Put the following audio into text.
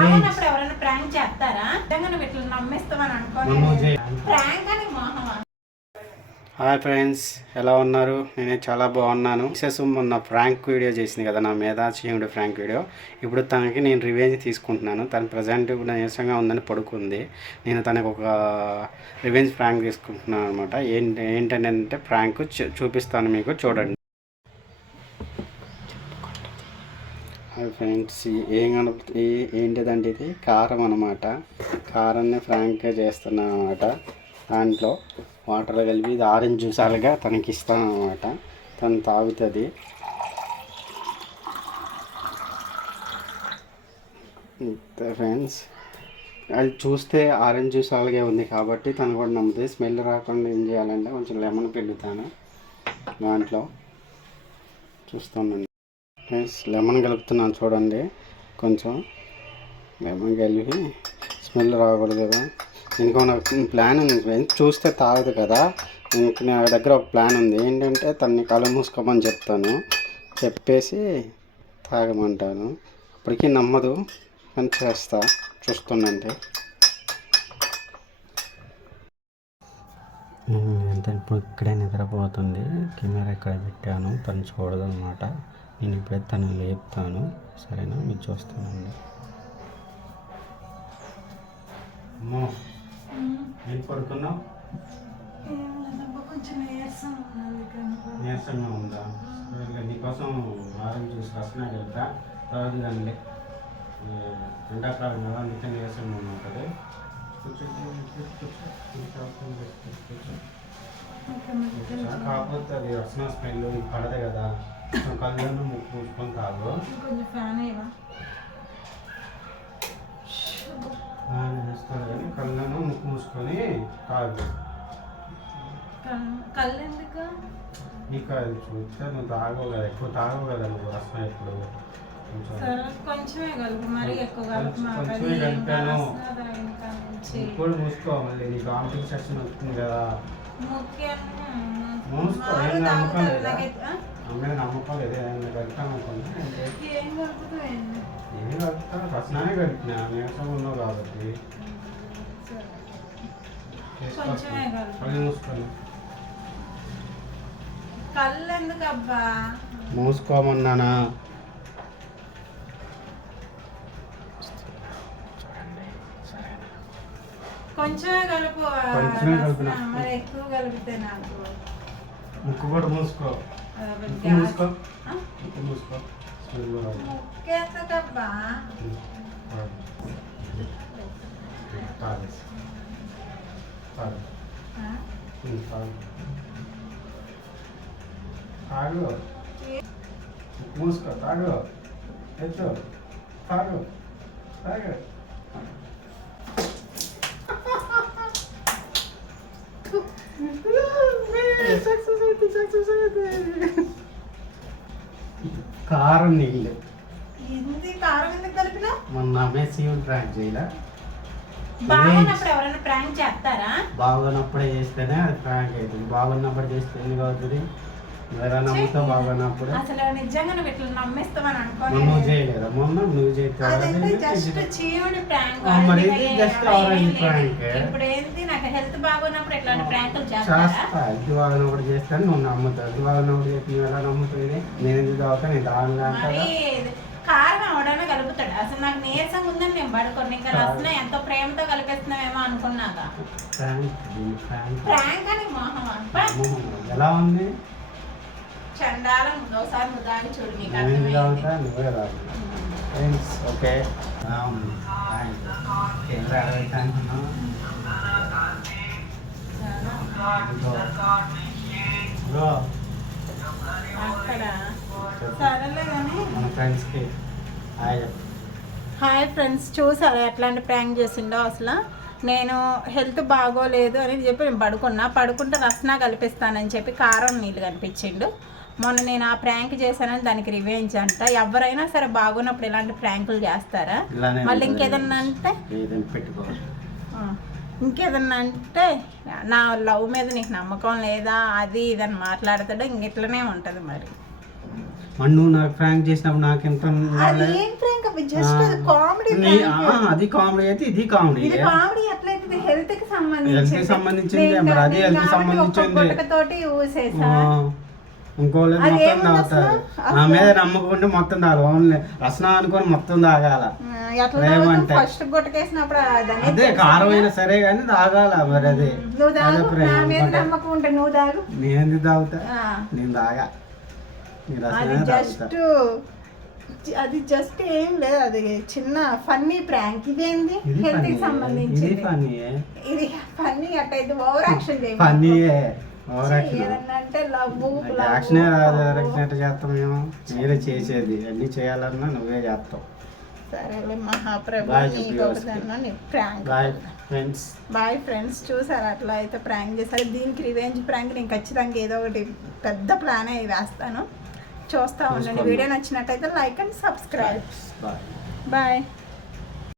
అవునప్పుడు ఎవరైనా ప్రాంక్ చేస్తారా? నిజంగా నువ్వు ఇట్లా నమ్మేస్తామని అనుకోని. ప్రాంక్ అని మోహమా హాయ్ ఫ్రెండ్స్ ఎలా ఉన్నారు? నేను చాలా బాగున్నాను. మిసెస్ మొన్న ఫ్రాంక్ వీడియో చేసింది కదా నా మీద చీముడు ఫ్రాంక్ వీడియో ఇప్పుడు తనకి నేను రివెంజ్ తీసుకుంటున్నాను. తను ప్రజెంట్ ఇప్పుడు నీరసంగా ఉందని పడుకుంది. నేను తనకు ఒక రివెంజ్ ఫ్రాంక్ తీసుకుంటున్నాను అనమాట. ఏంటి ఏంటంటే ఫ్రాంక్ చూపిస్తాను మీకు చూడండి హాయ్ ఫ్రెండ్స్. ఏం కనపడుతుంది ఏంటిదంటే ఇది? కారం అనమాట కారాన్ని ఫ్రాంక్గా చేస్తున్నాను అనమాట దాంట్లో వాటర్ కలిపి ఇది ఆరెంజ్ జ్యూస్ తనకి ఇస్తాను అనమాట తను తాగుతుంది. ఫ్రెండ్స్. అది చూస్తే ఆరెంజ్ జ్యూస్ అలాగే ఉంది కాబట్టి తను కూడా నమ్ముతుంది స్మెల్ రాకుండా ఏం చేయాలంటే కొంచెం లెమన్ పిండుతాను దాంట్లో. చూస్తాను లెమన్ కలుపుతున్నాను చూడండి. కొంచెం లెమన్ కలిపి స్మెల్ రాకూడదు కదా. ఇంకో నాకు ప్లాన్ ఉంది. చూస్తే తాగదు కదా. ఇంక నా దగ్గర ఒక ప్లాన్ ఉంది. ఏంటంటే తన్ని కళ్ళు మూసుకోమని చెప్తాను. చెప్పేసి తాగమంటాను. అప్పటికీ నమ్మదు. అని చేస్తా. చూస్తుందంటే ఎంత ఇప్పుడు ఇక్కడే నిద్రపోతుంది. కెమెరా ఇక్కడ పెట్టాను. తను చూడదు అనమాట నేను ఇప్పుడే తను లేపుతాను. సరేనా? మీరు చూస్తానండి. అమ్మో ఏం పడుకున్నావు? నీరసంగా ఉందా? నీకోసం ఆరెంజ్ జ్యూస్ రసన వెళ్తా తర్వాత దాన్ని ఎండాకాలం కదా అందుకే నీరసంగా ఉంటుంది. కాకపోతే అది రసన స్మెల్ పడదు కదా. కళ్ళు ముక్కు పూసుకొని తాగు కొంచెం ఫ్యాన్ అయ్యవా వేస్తాడు కానీ కళ్ళను ముక్కు మూసుకొని తాగు కళ్ళు ఎందుకు నీకు అది చూస్తే నువ్వు తాగవు కదా ఎక్కువ తాగవు కదా నువ్వు రసం ఎప్పుడు కొంచెమే కలుపు మరీ ఎక్కువ. ఇప్పుడు మూసుకో మళ్ళీ నీకు ఆంటింగ్ సెక్షన్ వస్తుంది కదా మూసుకో, ఏం నమ్మకం. లేదా? అమ్మాయి నమ్మకం లేదు ఏమైనా కలిపాను అనుకోండి. ఏం కలుపుతూ ఏంది? ఏం కలుపుతా రసనానే కలిపినా నీరసం ఉన్నావు కాబట్టి. కళ్ళు మూసుకొని కళ్ళు ఎందుకు అబ్బా మూసుకోమన్నానా? కొంచెమే కలుపు కొంచెమే కలిపిన. మరి ఎక్కువ కలిపితే నాకు. ముక్కు కూడా మూసుకో ఆ, ముక్కు గ్యాస్. మూసుకో ఆ? ముక్కు మూసుకో స్మెల్ రాదు. ముక్కెందుకబ్బా రాదు. తాగేసి. తాగు. ఆ? ఉమ్, తాగు. తాగు ముక్కు మూసుకో తాగు ఎత్తు తాగు తాగు కారం నీళ్ళు. మొన్న చేయలే. బాగున్నప్పుడు ఎవరైనా ప్రాంక్ చేస్తారా? బాగున్నప్పుడే చేస్తేనే అది ఫ్రాంక్ అవుతుంది. బాగున్నప్పుడు చేస్తే ఎందుకు అవుతుంది? వేరే నమ్ముతావు బాగున్నప్పుడు. అసలు నిజంగా నువ్వు ఇట్లా నమ్మేస్తామని అనుకోని మొన్న నువ్వు చేయలేదా? మొన్న నువ్వు అదంటే జస్ట్ చేస్తే చీవుడి ప్రాంక్ ఆ, మరి. ఇప్పుడు ఏంటి బాగున్నప్పుడు ఇట్లాంటి ప్రాంకులు చేస్తా. ఇది బాగున్నప్పుడు చేస్తాను నువ్వు నమ్ముతావు ఇది బాగున్నప్పుడు చేస్తే నువ్వు ఎలా నమ్ముతుంది నేను ఎందుకు తాగుతా నేను అంటారా కారం అవడానే కలుపుతాడు. అసలు నాకు నీరసంగా ఉందని నేను పడుకోను. ఇంకా రసన ఎంతో ప్రేమతో కలిపేస్తున్నావేమో అనుకున్నాక ప్రాంక్ అని మోహం అబ్బా. ఎలా ఉంది? చండాలం ఒకసారి ముదాగి చూడు నీకు అర్థమైంది. నువ్వే ఫ్రెండ్స్ ఓకే హాయ్ ఫ్రెండ్స్ చూసారా ఎట్లాంటి ప్రాంక్ చేసిండో అసలు? నేను హెల్త్ బాగోలేదు అని చెప్పి నేను పడుకున్నా. పడుకుంటే రసన కల్పిస్తానని చెప్పి కారం నీళ్ళు కనిపించిండు. మొన్న నేను ఆ ప్రాంక్ చేశానని దానికి రివెంజ్ అంట. ఎవరైనా సరే బాగున్నప్పుడు ఇలాంటి ప్రాంకులు చేస్తారా? మళ్ళీ. ఇంకేదన్నా అంటే? ఇంకేదన్నా అంటే నా లవ్ మీద నీకు నమ్మకం లేదా? అది ఇదని మాట్లాడతాడు ఇంక ఇట్లనే ఉంటుంది మరి. నువ్వు నాకు ఫ్రాంక్ చేసినప్పుడు నాకు ఎంత అది ఏం ప్రాంక్ అవి జస్ట్ కామెడీ నీ- ఆ, అది కామెడీ అయితే ఇది కామెడీ ఇది కామెడీ ఎట్లయితే హెల్త్కి Health సంబంధించి కి సంబంధించిందే, మరి అది health కి సంబంధించింది. తోటి ఊసేసా ఇంకోళ్ళు మొత్తం తాగుతారు? నా మీద నమ్మకుంటే మొత్తం తాగాలి. ఓన్లీ రసన అనుకొని మొత్తం తాగాల. ఏమంటే? అదే కారం అయినా సరే కానీ తాగాల మరి అది. నేను తాగుతా? నేను తాగా. జస్ట్ అది జస్ట్ ఏం లేదు. అది చిన్న ఫన్నీ ప్రాంక్. ఇదేంది? ఇది హెల్త్కి ఫన్నీ ఇది ఫన్నీ అట్టయితే ఓవర్ యాక్షన్ ఓవర్ యాక్షన్ రాదు ఎట్లా చేస్తాం మేము. మీరే చేసేది. అన్ని చేయాలన్నా నువ్వే చేస్తావు. సరేలే మహాప్రభు బాయ్ ఫ్రెండ్స్ బాయ్ ఫ్రెండ్స్ చూసారు? అట్లా అయితే ప్రాంక్ చేశారు దీనికి రివెంజ్ ప్రాంక్ నేను ఖచ్చితంగా ఏదో ఒకటి పెద్ద ప్లాన్ అయి వేస్తాను. చూస్తా ఉండండి. వీడియో నచ్చినట్టయితే లైక్ అండ్ సబ్స్క్రైబ్ బాయ్